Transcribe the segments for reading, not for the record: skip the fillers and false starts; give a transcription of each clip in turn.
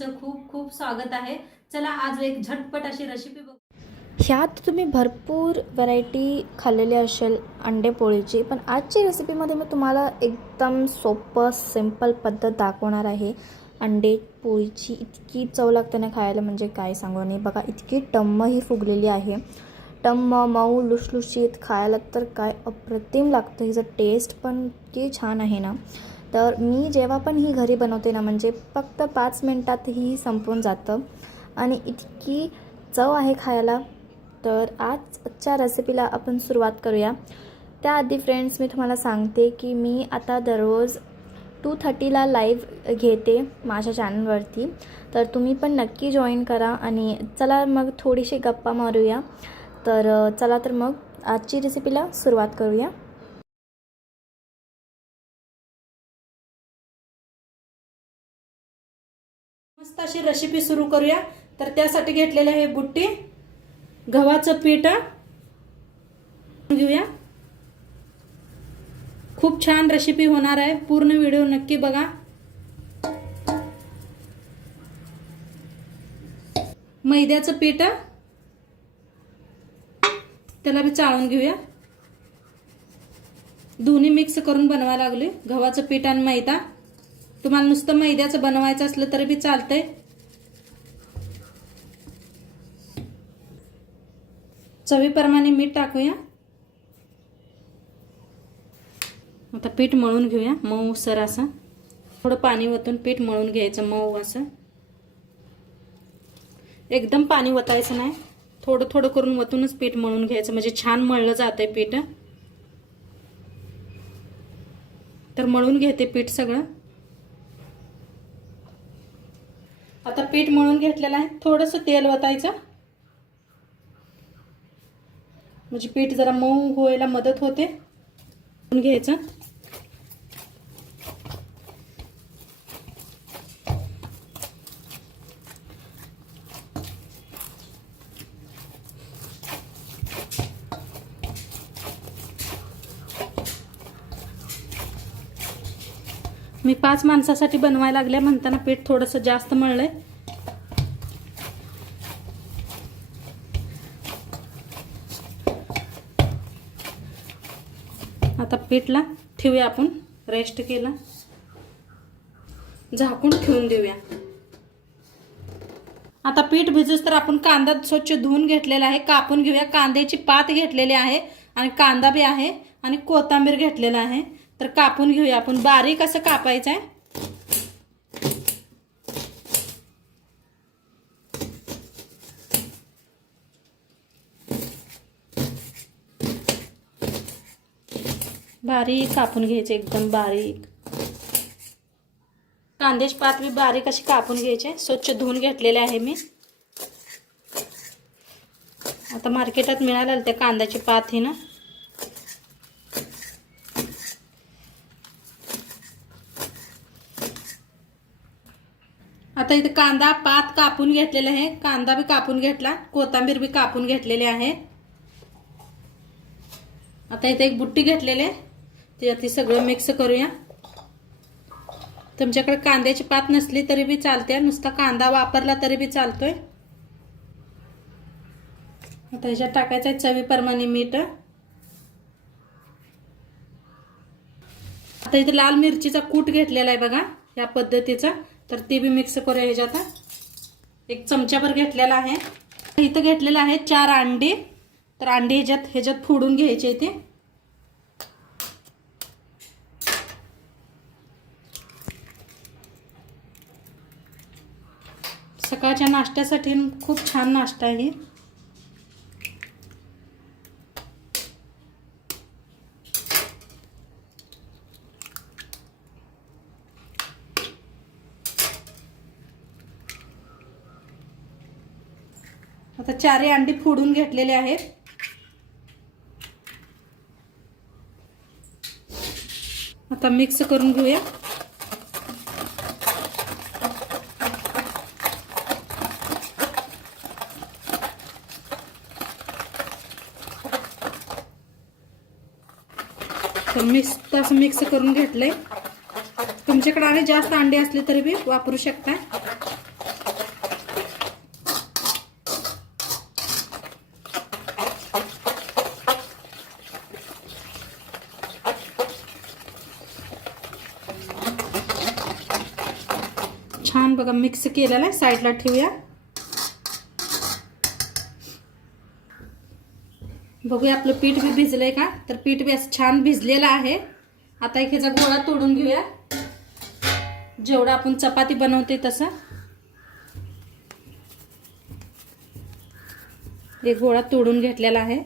तुमचं खूप खूप स्वागत आहे। चला आज एक झटपट अशी रेसिपी बघू। ह्यात तुम्ही भरपूर व्हरायटी खाल्लेली असेल अंडे पोळीची, पण आजची रेसिपीमध्ये मी तुम्हाला एकदम सोपं सिंपल पद्धत दाखवणार आहे। अंडे पोळीची इतकी चव लागते ना खायला, म्हणजे काय सांगू। नाही बघा, इतकी टम्म ही फुगलेली आहे, टम्म मऊ लुसलुशीत, खायला तर काय अप्रतिम लागतं। हिचं टेस्ट पण इतकी छान आहे ना। तर मी जेव्हा पण ही घरी बनवते ना, म्हणजे फक्त 5 मिनिटात ही संपून जातं आणि इतकी चव आहे खायला। तर आजच्या रेसिपीला आपण सुरुवात करूया। त्याआधी फ्रेंड्स, मी तुम्हाला सांगते की मी आता दररोज 2:30ला लाईव्ह घेते माझ्या चॅनलवरती, तर तुम्ही पण नक्की जॉईन करा। आणि चला मग थोडीशी गप्पा मारूया। तर चला तर मग आजची रेसिपीला सुरुवात करूया। मस्त अशी रेसिपी सुरू करूया। तर त्यासाठी घेतलेले आहे बुट्टी, गव्हाचं पीठ घेऊया। खूप छान रेसिपी होणार आहे, पूर्ण व्हिडिओ नक्की बघा। मैद्याचं पीठ, त्याला भी चाळून घेऊया। दोन्ही मिक्स करून बनवायला लागले, गव्हाचं पीठ आणि मैदा। तुम्हाला नुसतं मैद्याचं बनवायचं असलं तरी बी चालतंय। चवीप्रमाणे मीठ टाकूया। आता पीठ मळून घेऊया मऊ सर असं। थोडं पाणी वतून पीठ मळून घ्यायचं मऊ असं। एकदम पाणी वतायचं नाही, थोडं थोडं करून वतूनच पीठ मळून घ्यायचं, म्हणजे छान मळलं जातंय पीठ। तर मळून घेते पीठ सगळं। आता पीठ मळून घेतलेलं आहे, थोडंसं तेल वतायचं, म्हणजे पीठ जरा मऊ व्हायला मदत होते। घ्यायचं मी 5 माणसासाठी बनवायला लागले म्हणताना पीठ थोडंसं जास्त मळलंय। आता पीठला ठेवूया आपण, रेस्ट केला, झाकून ठेवून देऊया। आता पीठ भिजूस तर आपण कांदा स्वच्छ धुवून घेतलेला आहे, कापून घेऊया। कांद्याची पात घेतलेली आहे आणि कांदा बी आहे आणि कोथिंबीर घेतलेला आहे। तर कापून घेऊया आपण, बारीक असं कापायचं आहे। बारीक कापून घ्यायचे, एकदम बारीक। कांद्याची पात बी बारीक अशी कापून घ्यायचे, स्वच्छ धुवून घेतलेले आहे मी। आता मार्केटात मिळालं त्या कांद्याची पात ही ना। आता इथे कांदा पात कापून घेतलेला आहे, कांदा बी कापून घेतला, कोथिंबीर बी कापून घेतलेली आहे। आता इथे एक बुट्टी घेतलेली आहे, त्याच्यात सगळं मिक्स करूया। तुमच्याकडे कांद्याची पात नसली तरी बी चालते, नुसता कांदा वापरला तरी बी चालतोय। आता ह्याच्यात टाकायचं आहे चवीप्रमाणे मीठ। आता इथे लाल मिरचीचा कूट घेतलेला आहे बघा या पद्धतीचा, तर ते बी मिक्स करूया ह्याच्यात। एक चमचाभर घेतलेला आहे। इथं घेतलेलं आहे 4 अंडे, तर अंडे ह्याच्यात फोडून घ्यायचे इथे। सकाळच्या नाश्त्यासाठी खूप छान नाश्ता आहे। आता 4 अंडी फोडून घेतलेले आहेत। आता मिक्स करून घेऊया। तर मिक्स करून घेतलंय। तुमच्याकडे आणि जास्त अंडे असले तरी बी वापरू शकता। बघा मिक्स केलेला आहे, साईडला ठेवूया. बघूया आपलं पीठ बी भिजलंय का. तर पीठ बी असं छान भिजलेलं आहे. आता एक ह्याचा गोळा तोडून घेऊया, जेवढा आपण चपाती बनवते तसं. एक गोळा तोडून घेतलेला आहे.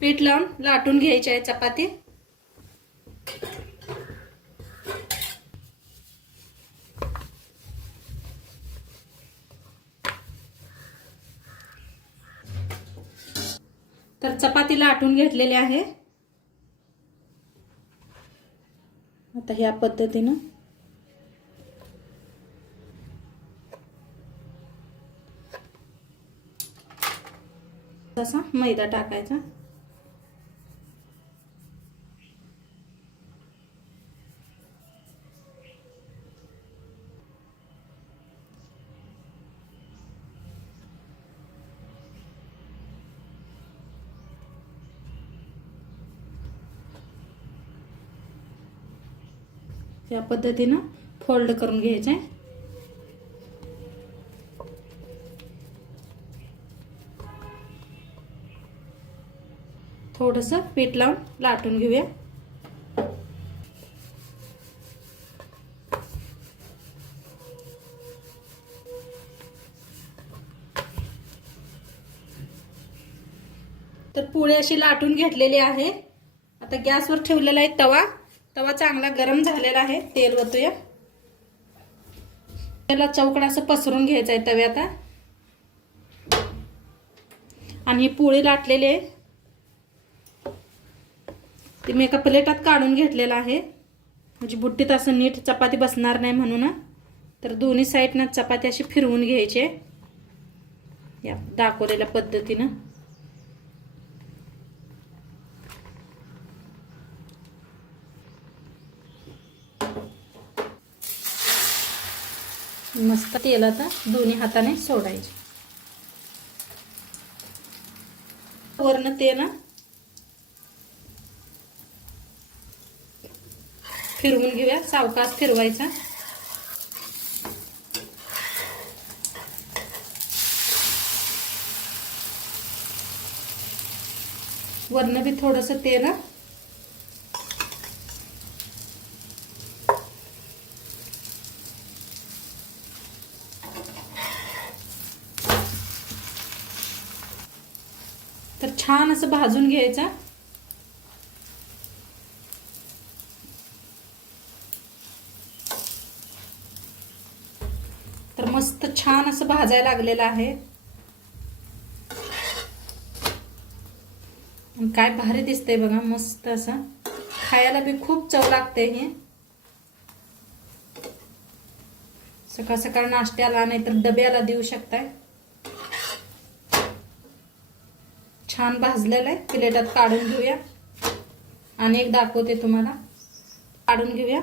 पीठ लावून लाटून घ्यायची आहे चपाती. तर चपाती लाटून घेतलेली आहे. आता ह्या पद्धतीनं तसा मैदा टाकायचा. या पद्धतीनं फोल्ड करून घ्यायचं आहे. थोडंसं पीठ लावून लाटून घेऊया. तर पोळी अशी लाटून घेतलेली आहे. आता गॅसवर ठेवलेला आहे तवा. तवा चांगला गरम झालेला आहे. तेल ओतूया. त्याला चौकड असं पसरून घ्यायचं आहे तव्यात. आणि ही पोळी लाटलेली आहे ती मी एका प्लेटात काढून घेतलेला आहे, म्हणजे बुट्टीत असं नीट चपाती बसणार नाही म्हणून. तर दोन्ही साईडनं चपाती अशी फिरवून घ्यायची या दाखवलेल्या पद्धतीनं. मस्त तेलात दोन्ही हाताने सोडायचे. वरनं तेल फिरवून घेऊया. सावकाश फिरवायचा. वरनं बी थोडंसं तेल. तर छान असं भाजून घ्यायचं. तर मस्त छान असं भाजायला लागलेलं आहे. काय भारी दिसतंय बघा, मस्त असं. खायला बी खूप चव लागते हे. सकाळ सकाळ नाश्त्याला नाही तर डब्याला देऊ शकताय. छान भाजलेलं आहे. प्लेटात काढून घेऊया. आणि एक दाखवते तुम्हाला. काढून घेऊया.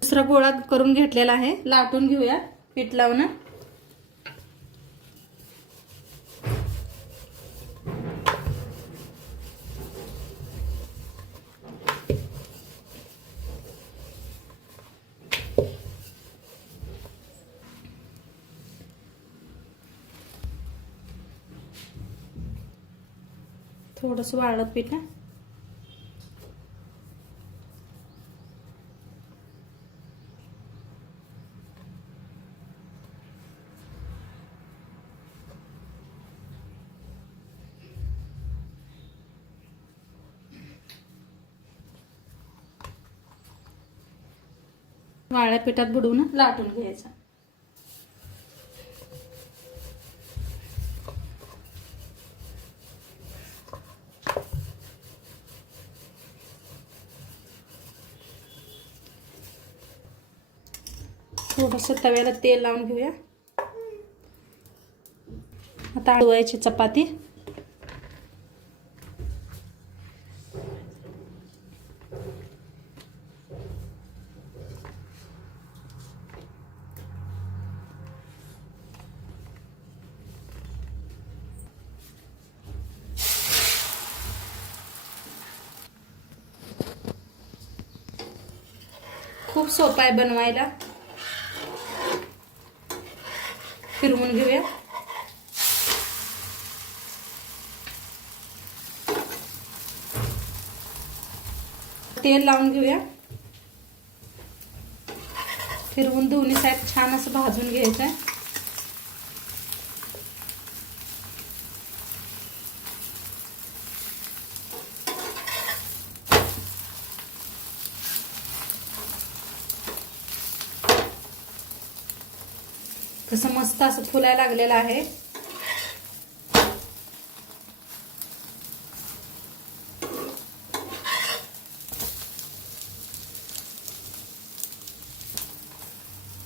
दुसरा गोळा करून घेतलेला आहे. लाटून घेऊया पीठ लावून. थोडंसं वाळलं पीठ. वाळ्या पिठात बुडवून लाटून घ्यायचं. थोडंसं तव्याला तेल लावून घेऊया. आता हलवायची चपाती. खूप सोपं आहे बनवायला. फिरवून घेऊया. तेल लावून घेऊया. फिरवून दोन्ही साईड छान असं भाजून घ्यायचं आहे. कसं मस्त असं फुलायला लागलेलं आहे.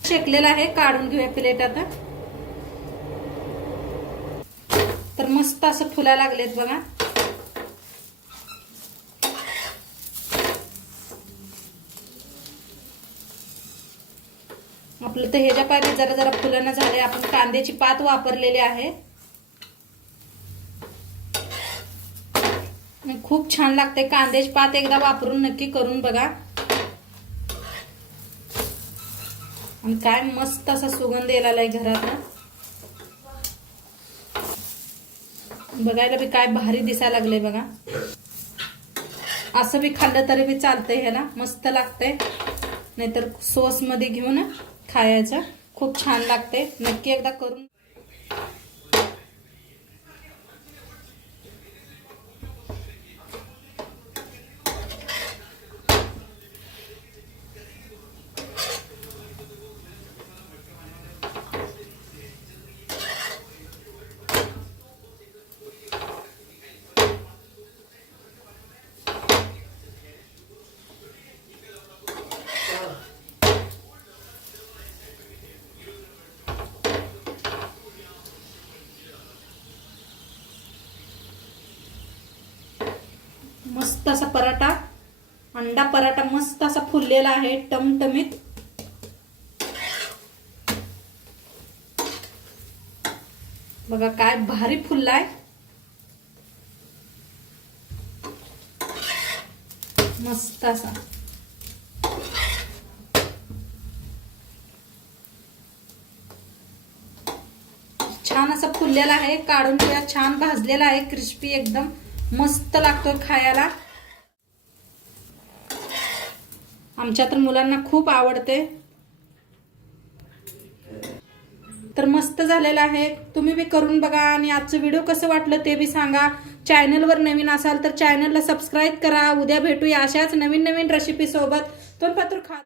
शेकलेला आहे. काढून घेऊया प्लेट आता. तर मस्त असं फुलायला लागलेत बघा. आपलं तर ह्याच्या पायरी जरा जरा फुलणं झाले. आपण कांद्याची पात वापरलेली आहे. खूप छान लागते. कांद्याची पात एकदा वापरून नक्की करून बघा. आणि काय मस्त असा सुगंध यायला आहे घरात. बघायला बी काय भारी दिसायला लागले बघा. असं बी खाल्लं तरी बी चालतंय. ह्याला मस्त लागतंय. नाहीतर सॉस मध्ये घेऊन खायचं. खूप छान लागते. नक्की एकदा करून. मस्त असा पराठा, अंडा पराठा मस्त असा फुललेला आहे टमटमीत. बघा काय भारी फुललाय. मस्त असा छान असा फुललेला आहे. काढून घ्या. छान भाजलेला आहे. क्रिस्पी एकदम मस्त लागतो खायला. आमच्या तर मुलांना खूप आवडते. तर मस्त झालेला आहे. तुम्ही बी करून बघा. आणि आजचं व्हिडिओ कसं वाटलं ते बी सांगा. चॅनलवर नवीन असाल तर चॅनलला सबस्क्राईब करा. उद्या भेटूया अशाच नवीन नवीन रेसिपी सोबत. तोंडपात्र खा.